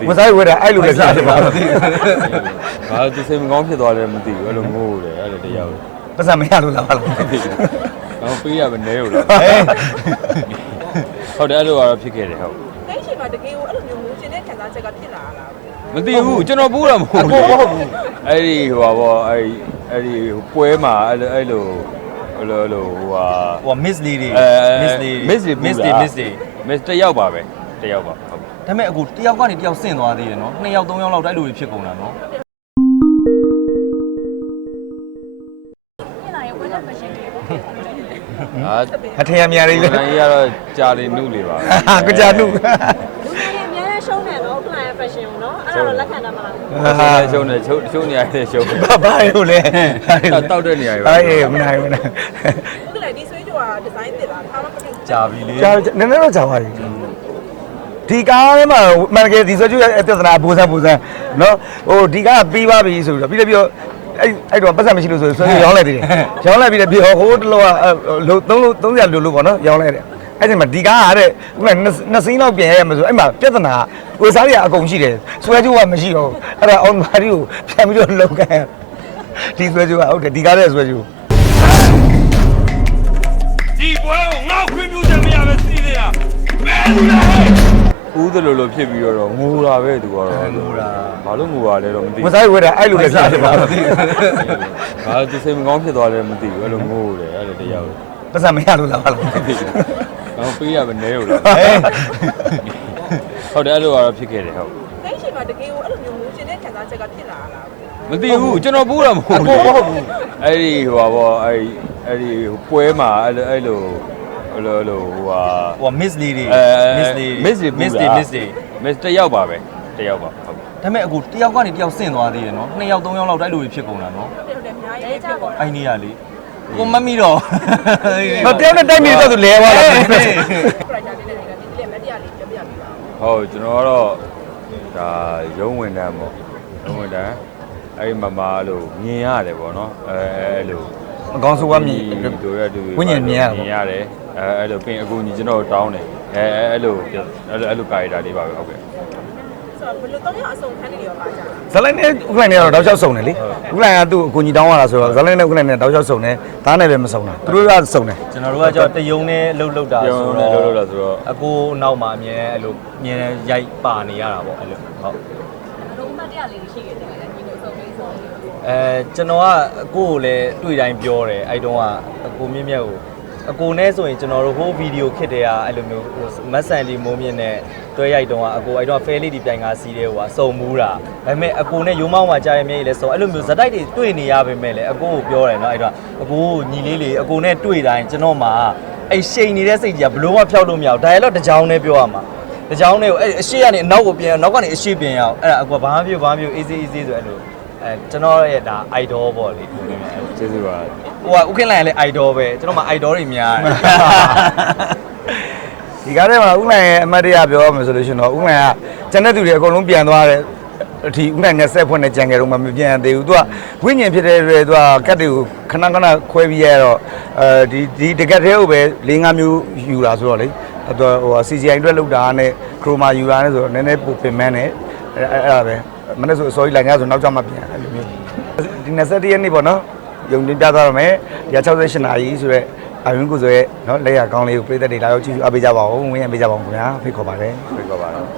သိမစားရဝဲတာအဲ့လိုလည်းဖြစ်ပါမသိငါသူစိတ်မကောင်းဖြစ်သွားတယ်မသိဘူးအဲ့လိုငိုးတယ်အဲ့လိုတရားကိုပတ်စံမရလို့လားဘာလို့မသိဘူးငါပေးရမနေဘူးလားဟုတ်တယ်အဲ့လိုကတော့ဖြစ်ခဲ့တယ်ဟုတ်အဲ့ဒီအချိန်မှာတကယ်ကိုအဲ့လိုမျိုးငိုချင်တဲ့ခံစားချက်ကဖြစ်လာလားမသိဘူးကျွန်တော်ပိုးတာမဟုတ်ဘူးအဲ့ဒီဟိုပါဗောအဲ့ဒီအဲ့ဒီပွဲမှာအဲ့လိုအဲ့လိုအဲ့လိုအဲ့လိုဟိုဟာဟို miss lee တွေအဲ miss lee miss တွေ miss lee miss lee miss တယောက်ပါပဲတယောက်ပါဟုတ် ဒါပေမဲ့အခုတယောက်ကနေတယောက်ဆင့်သွားသေးတယ်နော်နှစ်ယောက်သုံးယောက်လောက်တိုက်လို့ဖြစ်ကုန်တာနော်ဖြစ်လာရင်ဝယ်တဲ့ fashion တွေပေါ့အာအထင်ရမြလေးဒီလေနေ့ကတော့ကြာနေနုလေပါဟာကကြာနုလူတိုင်းအများနဲ့ရှုံးတယ်နော် client fashion ကိုနော်အဲ့ဒါတော့လက်ခံတာမလားဟာရှုံးတယ်ရှုံးရှုံးနေရတယ်ရှုံးတယ်ဘာဘာလို့လဲတောက်တဲ့နေရာပဲအေးမနိုင်ဘူးနော်ခုလည်းဒီဆွေးကြွားဒီဇိုင်းတစ်လားထားမဖြစ်ကြာပြီလေကြာနည်းနည်းတော့ကြာပါပြီ ဒီကားထဲမှာမန်ကယ်ဒီဆိုကျအသက်သနာဘူဆန်ဘူဆန်နော်ဟိုဒီကားပြီးပါပြီဆိုပြီးတော့ပြီးတော့ပြီးတော့အဲ့အဲ့တော့ပတ်စံမရှိလို့ဆိုဆွဲရောင်းလိုက်သေးတယ်ရောင်းလိုက်ပြီးတော့ပြီးဟိုတလောကလို့သုံးလို့သုံးရလို့လို့ပေါ့နော်ရောင်းလိုက်တယ်အဲ့ဒီမှာဒီကားကတဲ့ခုနနှစ်စင်းလောက်ပြင်ရရမှာဆိုအဲ့မှာပြဿနာကိုစားရအကုန်ရှိတယ်ဆွဲကျိုးကမရှိတော့အဲ့ဒါအောင်မာရီကိုပြန်ပြီးတော့လုံကန်ဒီဆွဲကျိုးကဟုတ်တယ်ဒီကားတဲ့ဆွဲကျိုးဒီပွဲကိုငေါ့ခွင့်ပြုချက်မရပဲစီးနေရဘယ်လို လဲဦးသလိုလိုဖြစ်ပြီးတော့ငိုတာပဲသူကတော့ငိုတာဘာလို့ငိုရလဲတော့မသိမစားရဝဲတာအဲ့လိုလည်းဖြစ်ပါမသိငါသူစိတ်မကောင်းဖြစ်သွားတယ်မသိဘူးအဲ့လိုငိုးတယ်အဲ့လိုတရားကိုပတ်စံမရလို့လားဘာလို့မသိဘူးငါပေးရမနေဘူးလားဟုတ်တယ်အဲ့လိုကတော့ဖြစ်ခဲ့တယ်ဟုတ်အဲ့ဒီအချိန်မှာတကယ်ကိုအဲ့လိုမျိုးငိုချင်တဲ့ခံစားချက်ကဖြစ်လာလားမသိဘူးကျွန်တော်ပိုးတာမဟုတ်ဘူးအဲ့ဒီဟိုပါဗောအဲ့ဒီအဲ့ဒီပွဲမှာအဲ့လိုအဲ့လို အဲ့လိုအဲ့လိုဟိုဟာ ဟို miss lee တွေအဲ miss lee miss တွေ miss lee miss lee miss တယောက်ပါပဲတယောက်ပါဟုတ်ဒါပေမဲ့အခုတယောက်ကနေတယောက်ဆင့်သွားသေးတယ်နော်နှစ်ယောက်သုံးယောက်လောက်တိုက်လို့ဖြစ်ကုန်တာနော်ဟုတ်တယ်ဟုတ်တယ်အများကြီးဖြစ်ပေါ်လာအဲ့နေရလေကိုမမီတော့မတယောက်နဲ့တိုက်မိတော့သူလဲသွားတာပရိုက်တာလေးနဲ့ဒီလက်မတရားလေးပြပြပြပါဟုတ်ကျွန်တော်ကတော့ဒါရုံးဝင်တန်းပေါ့ရုံးဝင်တန်းအဲ့ဒီမမလို့မြင်ရတယ်ပေါ့နော်အဲအဲ့လိုမကောင်းဆိုးဝါမြည် တို့ရတူဝိညာဉ်မြင်ရတာပေါ့ မြင်ရတယ် အဲအဲ့လိုပင်အကူကြီးကျွန်တော်တောင်းတယ်အဲအဲ့လိုအဲ့လိုအဲ့လိုကာရီတာလေးပါပဲဟုတ်ကဲ့ဆိုတော့ဘယ်လိုတော့ရအဆုံးခန်းနေရောပါကြလားဇလိုင်းနဲ့ဥက္ကလိုင်းနဲ့တော့တောက်လျှောက်စုံတယ်လေဥက္ကလိုင်းကသူ့အကူကြီးတောင်းရတာဆိုတော့ဇလိုင်းနဲ့ဥက္ကလိုင်းနဲ့တောက်လျှောက်စုံတယ်သားနဲ့လည်းမစုံတာသူတို့ကစုံတယ်ကျွန်တော်တို့ကကြောင့်တယုံနဲ့လှုပ်လှုပ်တာပြောဆိုနေတော့လို့လို့လားဆိုတော့အကိုနောက်မှာအမြဲအဲ့လိုအမြဲရိုက်ပါနေရတာပေါ့အဲ့လိုဟုတ်လုံးမတရားလေးရှိခဲ့တယ်လေညီကိုဆုံးပြီးဆုံးအဲကျွန်တော်ကအကိုကိုလည်းတွေ့တိုင်းပြောတယ်အဲ့တုန်းကအကိုမြင့်မြတ်ကို အကိုနဲ့ဆိုရင်ကျွန်တော်တို့ဟိုးဗီဒီယိုခစ်တဲ့ကအဲ့လိုမျိုးမတ်ဆန်ဒီမိုးမြင့်နဲ့တွဲရိုက်တုန်းကအကိုအဲ့တော့ဖဲလေးဒီပြိုင်ကားစီးတဲ့ဟိုကစုံမူးတာဒါပေမဲ့အကိုနဲ့ရုံးမောင်းမှာကြားရမြဲကြီးလဲစုံအဲ့လိုမျိုးဇက်တိုက်တွေတွေ့နေရပါပဲလေအကိုကိုပြောတယ်နော်အဲ့တော့အကိုကိုညီလေးလေးအကိုနဲ့တွေ့တိုင်းကျွန်တော်မှာအဲ့ရှိန်နေတဲ့စိတ်ကြီးကဘလို့မှဖျောက်လို့မရဘူးဒါရတော့တကြောင်နဲ့ပြောရမှာတကြောင်နဲ့ကိုအဲ့အရှိကနေအနောက်ကိုပြန်နောက်ကနေအရှိပြန်ရအောင်အဲ့ဒါအကွာဘာမှမပြောဘာမှမပြော easy easy ဆိုအဲ့လို အဲကျွန်တော်ရဲ့ဒါ idol ပေါ့လေကိုမြင်မြတ်အဲ့လိုကျေးဇူးပါဟိုကဥက္ကလိုင်းကလည်း idol ပဲကျွန်တော်မှ idol တွေများတယ်ဒီကားထဲမှာဥက္ကလိုင်းရဲ့အမတ်တရပြောရမယ်ဆိုလို့ရှိရင်တော့ဥက္ကလိုင်းကကျန်တဲ့သူတွေအကုန်လုံးပြန်သွားတယ်အထီဥက္ကလိုင်းနဲ့ဆက်ဖွင့်နဲ့ကြံခဲ့တော့မှမပြန်သေးဘူးသူကဝိညာဉ်ဖြစ်တဲ့တွေသူကကတ်တွေကိုခဏခဏခွဲပြီးရတော့အဲဒီဒီတကက်သေးကိုပဲ၄၅မျိုးယူတာဆိုတော့လေအဲ့တော့ဟို CGI အတွက်လောက်တာနဲ့ chroma ယူတာနဲ့ဆိုတော့နည်းနည်းပိုပင်မန်းတယ်အဲ့အဲ့အဲ့ဒါပဲမနေ့ဆိုအစောကြီးလာညဆိုနောက်ကျမှပြန်အဲ့လိုမျိုးဒီ 21ရက်နေ့ပေါ့နော်ယုံတင်ပြသွားရမယ်168နာရီဆိုတော့အရင်ကိုဆိုရဲနော်လက်ရကောင်းလေးကိုပြည်သက်တွေလာရောက်ကြည့်အားပေးကြပါဦးဝင်ရပေးကြပါဦးခင်ဗျာဖိတ်ခေါ်ပါတယ်ဖိတ်ခေါ်ပါတယ်